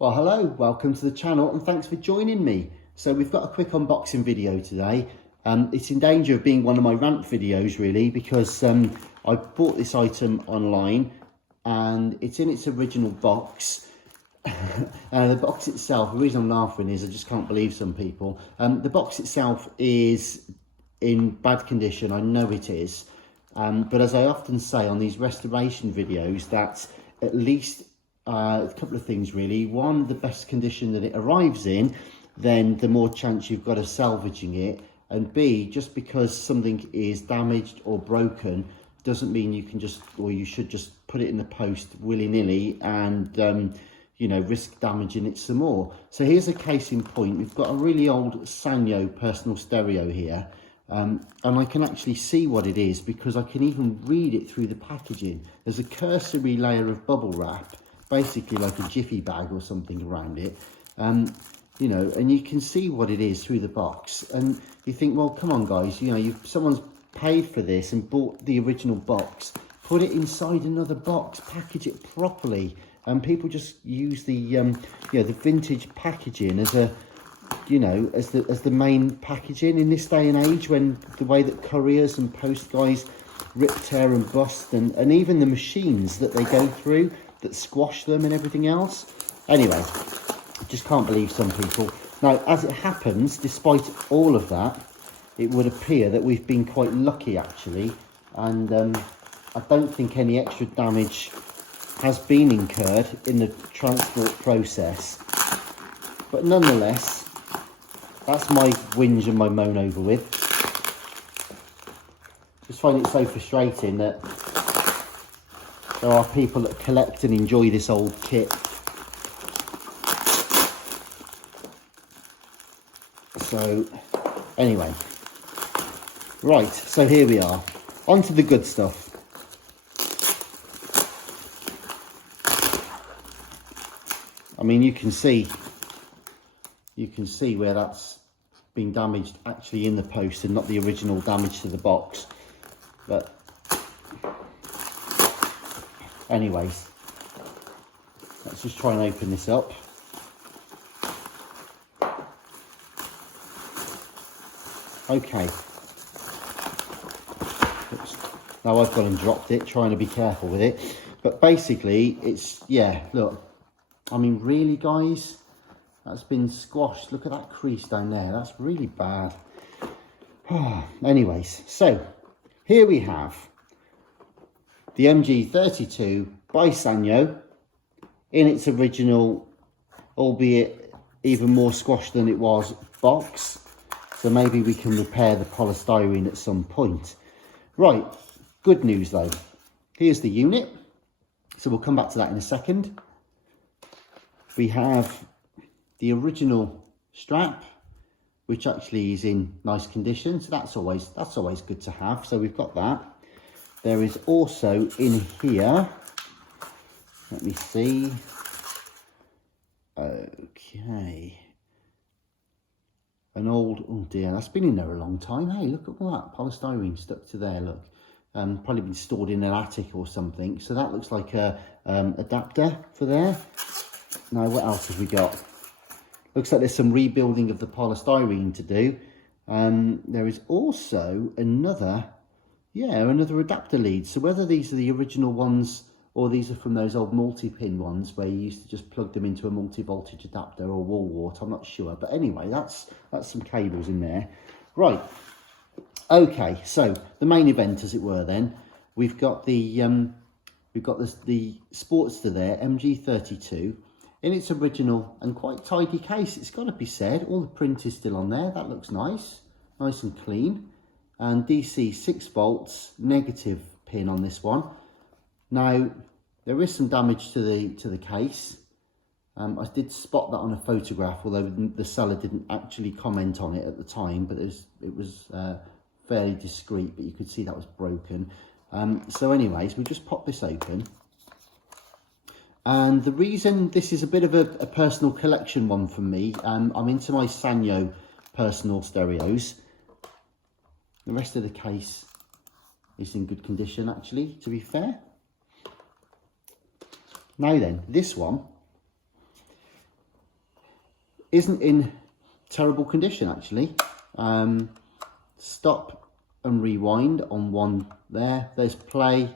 Well, hello, welcome to the channel and thanks for joining me. So we've got a quick unboxing video today. It's in danger of being one of my rant videos really because I bought this item online and it's in its original box. The box itself, the reason I'm laughing is I just can't believe some people. The box itself is in bad condition, I know it is. But as I often say on these restoration videos, that at least a couple of things really. One, the best condition that it arrives in, then the more chance you've got of salvaging it. And B, just because something is damaged or broken doesn't mean you can just, or you should just put it in the post willy-nilly and you know, risk damaging it some more. So here's a case in point. We've got a really old Sanyo personal stereo here. And I can actually see what it is because I can even read it through the packaging. There's a cursory layer of bubble wrap, basically like a jiffy bag or something around it, you know, and you can see what it is through the box. And you think, well, come on guys, you know, someone's paid for this and bought the original box, put it inside another box, package it properly. And people just use the you know, the vintage packaging as a, you know, as the main packaging in this day and age, when the way that couriers and post guys rip, tear and bust, and even the machines that they go through that squash them and everything else. Anyway, just can't believe some people. Now, as it happens, despite all of that, it would appear that we've been quite lucky actually, and I don't think any extra damage has been incurred in the transport process. But nonetheless, that's my whinge and my moan over with. Just find it so frustrating that there are people that collect and enjoy this old kit. So, anyway. Right, so here we are. On to the good stuff. I mean, you can see where that's been damaged actually in the post and not the original damage to the box. But anyways, let's just try and open this up. Okay. Oops. Now I've gone and dropped it, trying to be careful with it. But basically, it's, yeah, look. I mean, really, guys? That's been squashed. Look at that crease down there. That's really bad. Anyways, so here we have the M-G32 by Sanyo in its original, albeit even more squashed than it was, box. So maybe we can repair the polystyrene at some point. Right, good news though. Here's the unit. So we'll come back to that in a second. We have the original strap, which actually is in nice condition, so that's always good to have. So we've got that. There is also in here, let me see, okay, an old, oh dear, that's been in there a long time. Hey, look at all that polystyrene stuck to there, look. Probably been stored in an attic or something. So that looks like a adapter for there. Now, what else have we got? Looks like there's some rebuilding of the polystyrene to do. There is also another adapter lead. So whether these are the original ones or these are from those old multi-pin ones where you used to just plug them into a multi-voltage adapter or wall wart, I'm not sure. But anyway, that's some cables in there. Right. Okay, so the main event, as it were, then we've got the Sportster there, M-G32. In its original and quite tidy case, it's got to be said. All the print is still on there. That looks nice and clean. And DC 6 volts negative pin on this one. Now, there is some damage to the case. I did spot that on a photograph, although the seller didn't actually comment on it at the time, but it was fairly discreet, but you could see that was broken. So anyways, we just pop this open. And the reason this is a bit of a personal collection one for me, I'm into my Sanyo personal stereos. The rest of the case is in good condition actually, to be fair. Now then, this one isn't in terrible condition actually. Stop and rewind on one there. There's play,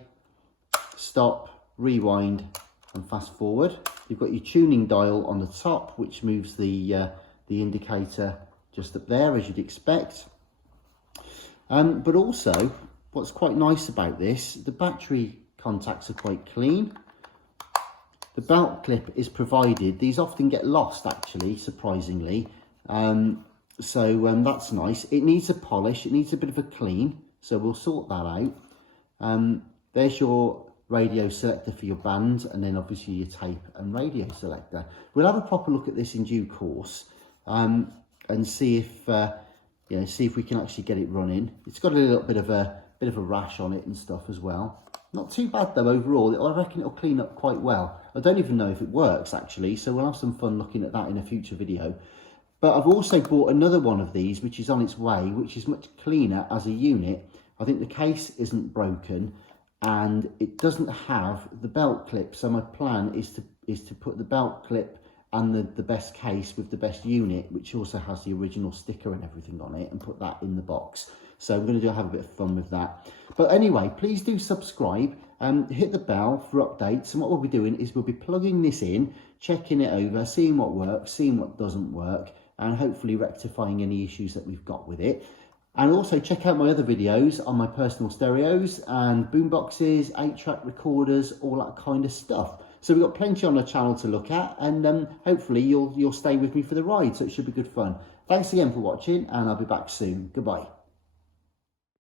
stop, rewind and fast forward. You've got your tuning dial on the top, which moves the indicator just up there, as you'd expect. But also, what's quite nice about this, the battery contacts are quite clean. The belt clip is provided. These often get lost actually, surprisingly. That's nice. It needs a polish, it needs a bit of a clean, so we'll sort that out. There's your radio selector for your band, and then obviously your tape and radio selector. We'll have a proper look at this in due course, and see if we can actually get it running. It's got a little bit of a rash on it and stuff as well. Not too bad though overall. I reckon it'll clean up quite well. I don't even know if it works actually, so we'll have some fun looking at that in a future video. But I've also bought another one of these, which is on its way, which is much cleaner as a unit. I think the case isn't broken, and it doesn't have the belt clip. So my plan is to put the belt clip and the best case with the best unit, which also has the original sticker and everything on it, and put that in the box. So I'm going to have a bit of fun with that. But anyway, please do subscribe, hit the bell for updates. And what we'll be doing is we'll be plugging this in, checking it over, seeing what works, seeing what doesn't work, and hopefully rectifying any issues that we've got with it. And also check out my other videos on my personal stereos and boomboxes, 8-track recorders, all that kind of stuff. So we've got plenty on the channel to look at, and hopefully you'll stay with me for the ride, so it should be good fun. Thanks again for watching, and I'll be back soon. Goodbye.